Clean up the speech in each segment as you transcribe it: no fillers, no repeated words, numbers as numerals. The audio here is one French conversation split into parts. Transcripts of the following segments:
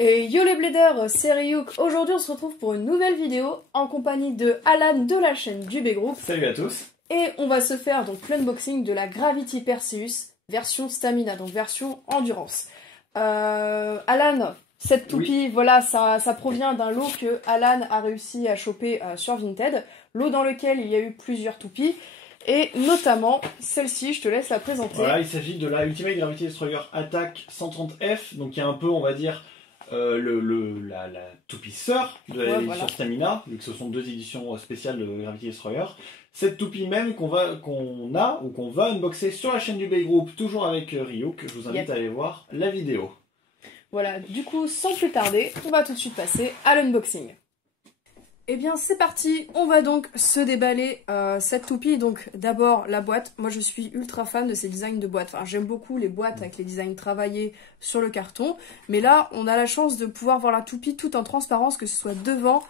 Et yo les bladers, c'est Ryuk. Aujourd'hui on se retrouve pour une nouvelle vidéo en compagnie de Alan de la chaîne du B-Group. Salut à tous. Et on va se faire donc l'unboxing de la Gravity Perseus version Stamina, donc version Endurance. Alan, cette toupie, oui. Voilà, ça provient d'un lot que Alan a réussi à choper sur Vinted. Lot dans lequel il y a eu plusieurs toupies. Et notamment celle-ci, je te laisse la présenter. Voilà, il s'agit de la Ultimate Gravity Destroyer Attack 130F, donc il y a un peu, on va dire, la toupie sœur de l'édition Stamina, vu que ce sont deux éditions spéciales de Gravity Destroyer. Cette toupie même qu'on va unboxer sur la chaîne du B-Group, toujours avec Ryuk. Je vous invite à aller voir la vidéo. Voilà, du coup, sans plus tarder, on va tout de suite passer à l'unboxing. Eh bien c'est parti, on va donc se déballer cette toupie. Donc d'abord la boîte, moi je suis ultra fan de ces designs de boîtes. Enfin j'aime beaucoup les boîtes avec les designs travaillés sur le carton. Mais là on a la chance de pouvoir voir la toupie toute en transparence, que ce soit devant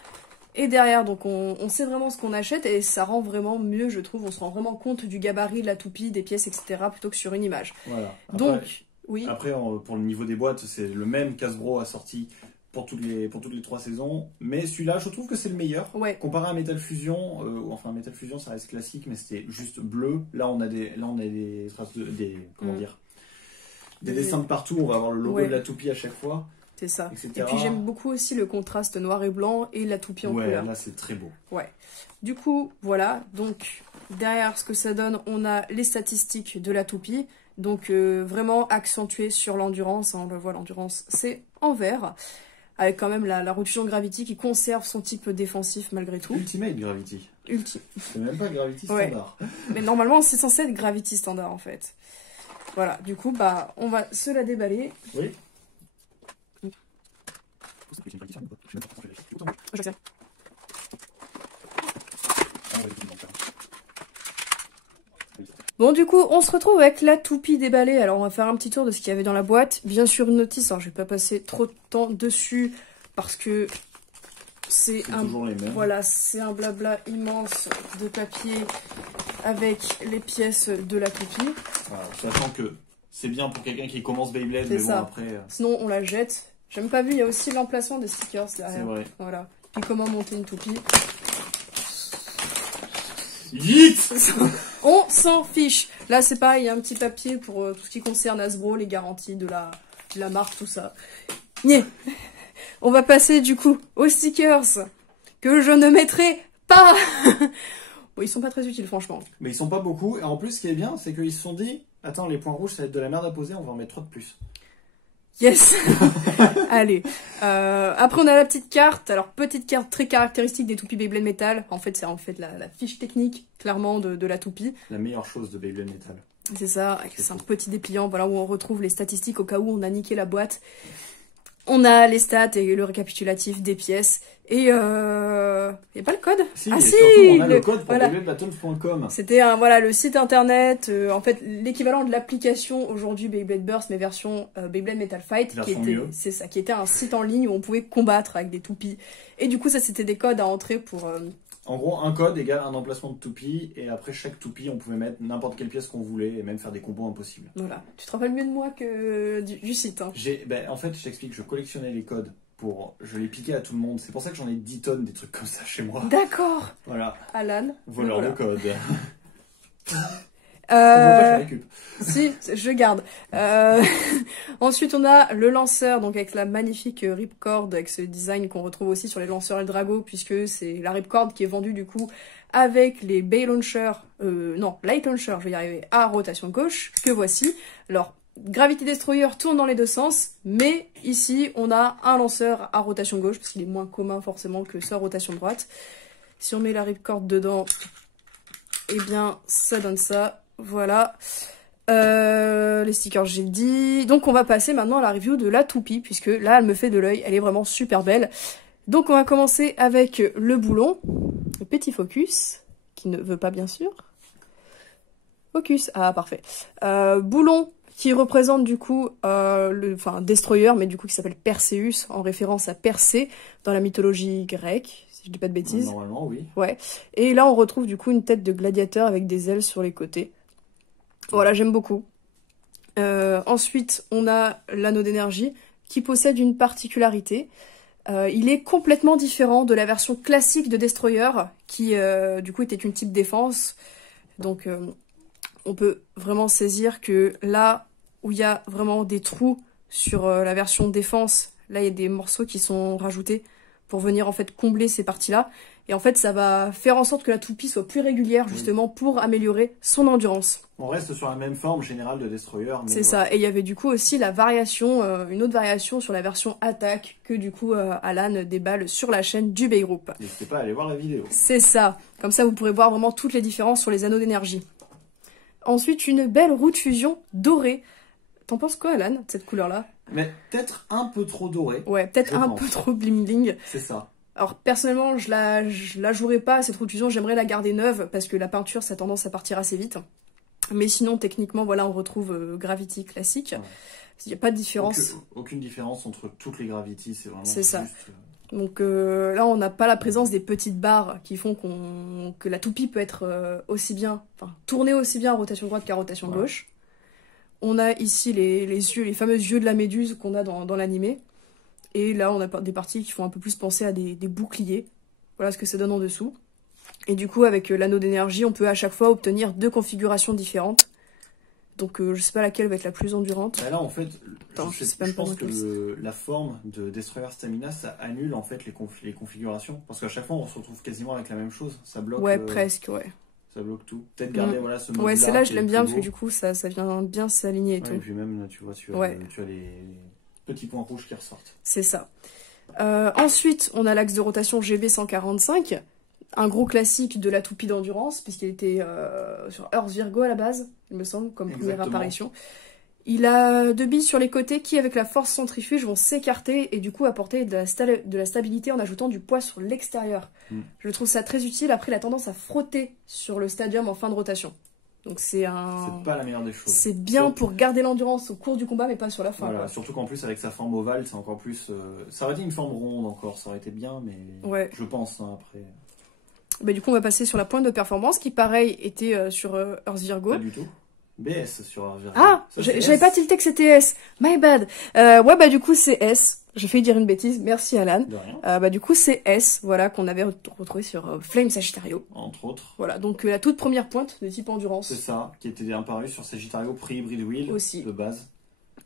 et derrière. Donc on sait vraiment ce qu'on achète et ça rend vraiment mieux, je trouve. On se rend vraiment compte du gabarit de la toupie, des pièces, etc. plutôt que sur une image. Voilà. Après, donc oui. Après pour le niveau des boîtes, c'est le même qu'Hasbro assorti pour toutes les 3 saisons, mais celui-là je trouve que c'est le meilleur. Ouais. Comparé à Metal Fusion, enfin Metal Fusion ça reste classique, mais c'était juste bleu. Là on a des traces comment dire, des dessins de partout. On va avoir le logo de la toupie à chaque fois. C'est ça. Etc. Et puis j'aime beaucoup aussi le contraste noir et blanc et la toupie en couleur. Là c'est très beau. Ouais. Du coup voilà, donc derrière ce que ça donne, on a les statistiques de la toupie. Donc vraiment accentué sur l'endurance. On le voit, l'endurance c'est en vert. Avec quand même la rotation Gravity qui conserve son type défensif malgré tout. Ultimate Gravity. C'est même pas Gravity standard. Ouais. Mais normalement c'est censé être Gravity standard en fait. Voilà, du coup bah on va se la déballer. Oui. Je sais. Bon du coup on se retrouve avec la toupie déballée. Alors on va faire un petit tour de ce qu'il y avait dans la boîte. Bien sûr une notice, alors je vais pas passer trop de temps dessus parce que c'est voilà, c'est un blabla immense de papier avec les pièces de la toupie. Voilà, sachant que c'est bien pour quelqu'un qui commence Beyblade, mais bon après... Sinon on la jette. J'ai même pas vu, il y a aussi l'emplacement des stickers derrière. C'est vrai. Voilà. Puis comment monter une toupie. Yeet. On s'en fiche. Là c'est pareil, il y a un petit papier pour tout ce qui concerne Hasbro, les garanties de la marque, tout ça. Yeah. On va passer du coup aux stickers que je ne mettrai pas. Bon, ils sont pas très utiles franchement. Mais ils sont pas beaucoup. Et en plus ce qui est bien, c'est qu'ils se sont dit, attends, les points rouges ça va être de la merde à poser, on va en mettre 3 de plus. Yes. Allez. Après on a la petite carte. Alors petite carte très caractéristique des toupies Beyblade Metal. En fait c'est la fiche technique clairement de la toupie. La meilleure chose de Beyblade Metal. C'est ça. C'est un petit dépliant, voilà, où on retrouve les statistiques au cas où on a niqué la boîte. On a les stats et le récapitulatif des pièces. Et il n'y a pas le code. Si, ah si, on a le code pour BeybladeBattles.com. C'était voilà, le site internet, en fait l'équivalent de l'application aujourd'hui Beyblade Burst, mais version Beyblade Metal Fight, qui était un site en ligne où on pouvait combattre avec des toupies. Et du coup ça c'était des codes à entrer pour... En gros, un code égale un emplacement de toupie, et après chaque toupie, on pouvait mettre n'importe quelle pièce qu'on voulait, et même faire des combos impossibles. Voilà. Tu te rappelles mieux de moi que du site. Hein. En fait, je t'explique, je collectionnais les codes, je les piquais à tout le monde. C'est pour ça que j'en ai 10 tonnes, des trucs comme ça chez moi. D'accord. Voilà. Alan. Voilà le code. Si, je garde. Ensuite, on a le lanceur, donc avec la magnifique ripcord, avec ce design qu'on retrouve aussi sur les lanceurs Eldrago, puisque c'est la ripcord qui est vendue du coup avec les Bay Launcher, Light Launcher, je vais y arriver, à rotation gauche, que voici. Alors, Gravity Destroyer tourne dans les deux sens, mais ici, on a un lanceur à rotation gauche, parce qu'il est moins commun forcément que ça à rotation droite. Si on met la ripcord dedans, eh bien, ça donne ça. Voilà, les stickers j'ai dit. Donc on va passer maintenant à la review de la toupie, puisque là elle me fait de l'œil, elle est vraiment super belle. Donc on va commencer avec le boulon, le petit focus, qui ne veut pas bien sûr. Focus, ah parfait. Boulon qui représente du coup, Destroyer, mais du coup qui s'appelle Perseus, en référence à Persée, dans la mythologie grecque. Si je dis pas de bêtises. Normalement, oui. Ouais. Et là, on retrouve du coup une tête de gladiateur avec des ailes sur les côtés. Voilà, j'aime beaucoup. Ensuite, on a l'anneau d'énergie qui possède une particularité. Il est complètement différent de la version classique de Destroyer, qui du coup était une type défense. Donc on peut vraiment saisir que là où il y a vraiment des trous sur la version défense, là il y a des morceaux qui sont rajoutés pour venir en fait combler ces parties-là. Et en fait ça va faire en sorte que la toupie soit plus régulière justement pour améliorer son endurance. On reste sur la même forme générale de Destroyer. C'est ça, et il y avait du coup aussi la variation, une autre variation sur la version attaque que du coup Alan déballe sur la chaîne du Bay Group. N'hésitez pas à aller voir la vidéo. C'est ça, comme ça vous pourrez voir vraiment toutes les différences sur les anneaux d'énergie. Ensuite une belle roue de fusion dorée. T'en penses quoi, Alan, de cette couleur-là? Mais peut-être un peu trop doré. Ouais, peut-être un peu trop bling bling. C'est ça. Alors personnellement, je la jouerai pas, cette roue de fusion, j'aimerais la garder neuve parce que la peinture, ça a tendance à partir assez vite. Mais sinon, techniquement, voilà, on retrouve Gravity classique. Ouais. Il n'y a pas de différence. Aucune différence entre toutes les Gravity, c'est vraiment c'est ça. Juste... Donc là, on n'a pas la présence des petites barres qui font que la toupie peut être aussi bien, enfin, tourner aussi bien en rotation droite qu'à rotation gauche. On a ici les fameux yeux de la méduse qu'on a dans l'animé. Et là, on a des parties qui font un peu plus penser à des boucliers. Voilà ce que ça donne en dessous. Et du coup, avec l'anneau d'énergie, on peut à chaque fois obtenir 2 configurations différentes. Donc, je sais pas laquelle va être la plus endurante. Bah là, en fait, je pense que la forme de Destroyer Stamina, ça annule en fait les configurations. Parce qu'à chaque fois, on se retrouve quasiment avec la même chose. Ça bloque. Ouais, presque, ouais. Ça bloque tout. Peut-être garder voilà, ce mode-là. Ouais, celle-là, je l'aime bien parce que du coup, ça vient bien s'aligner et tout. Et puis même, tu vois, tu as les petits points rouges qui ressortent. C'est ça. Ensuite, on a l'axe de rotation GB145. Un gros classique de la toupie d'endurance, puisqu'il était sur Earth Virgo à la base, il me semble, comme première apparition. Il a 2 billes sur les côtés qui, avec la force centrifuge, vont s'écarter et du coup apporter de la stabilité en ajoutant du poids sur l'extérieur. Je trouve ça très utile. Après, il a tendance à frotter sur le stadium en fin de rotation. Donc c'est pas la meilleure des choses. C'est bien pour garder l'endurance au cours du combat, mais pas sur la fin. Voilà, surtout qu'en plus, avec sa forme ovale, c'est encore plus... Ça aurait été une forme ronde encore, ça aurait été bien, mais je pense, hein, après... Bah, du coup, on va passer sur la pointe de performance qui, pareil, était sur Earth Virgo. Pas du tout. BS sur Earth Virgo. Ah, j'avais pas tilté que c'était S. My bad. Ouais, bah du coup, c'est S. J'ai failli dire une bêtise. Merci, Alan. De rien. Bah du coup, c'est S, voilà, qu'on avait retrouvé sur Flame Sagittario. Entre autres. Voilà, donc la toute première pointe de type endurance. C'est ça, qui était apparu sur Sagittario Pre-Hybrid Wheel aussi. De base.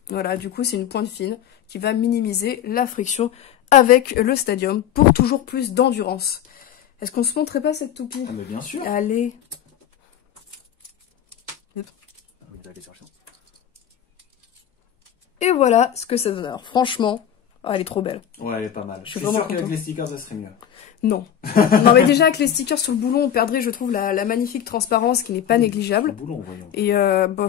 Voilà, du coup, c'est une pointe fine qui va minimiser la friction avec le stadium pour toujours plus d'endurance. Est-ce qu'on se montrerait pas cette toupie? Ah mais bien sûr. Allez. Et voilà ce que ça donne. Alors, franchement, elle est trop belle. Ouais, elle est pas mal. Je suis sûr qu'avec les stickers, ça serait mieux. Non. Non, mais déjà, avec les stickers sur le boulon, on perdrait, je trouve, la magnifique transparence qui n'est pas négligeable. Le boulon, voyons. Et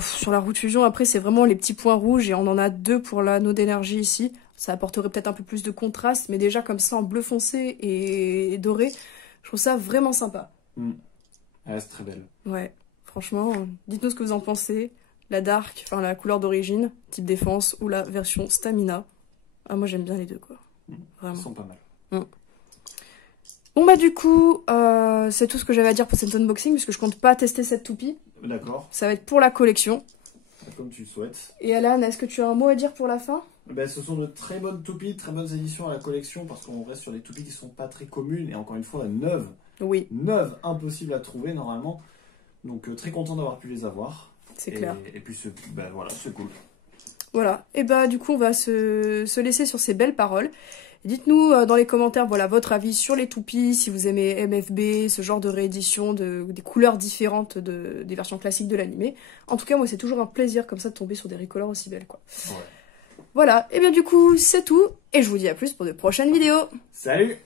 sur la roue de fusion, après, c'est vraiment les petits points rouges et on en a 2 pour l'anneau d'énergie ici. Ça apporterait peut-être un peu plus de contraste, mais déjà comme ça, en bleu foncé et doré, je trouve ça vraiment sympa. Ouais, c'est très belle. Ouais, franchement, dites-nous ce que vous en pensez. La dark, enfin la couleur d'origine, type défense, ou la version stamina. Ah, moi j'aime bien les deux, quoi. Vraiment. Ils sont pas mal. Bon bah du coup, c'est tout ce que j'avais à dire pour cet unboxing, puisque je compte pas tester cette toupie. D'accord. Ça va être pour la collection. Comme tu le souhaites. Et Alan, est-ce que tu as un mot à dire pour la fin? Ben, ce sont de très bonnes toupies, très bonnes éditions à la collection, parce qu'on reste sur des toupies qui sont pas très communes, et encore une fois, neuves. Oui. Neuves, impossible à trouver normalement. Donc très content d'avoir pu les avoir. C'est clair. Et puis ben, voilà, c'est cool. Voilà, et bah du coup on va se laisser sur ces belles paroles. Dites-nous dans les commentaires voilà, votre avis sur les toupies, si vous aimez MFB, ce genre de réédition, des couleurs différentes des versions classiques de l'animé. En tout cas, moi c'est toujours un plaisir comme ça de tomber sur des recolors aussi belles, quoi. Ouais. Voilà, et bien du coup c'est tout, et je vous dis à plus pour de prochaines vidéos. Salut!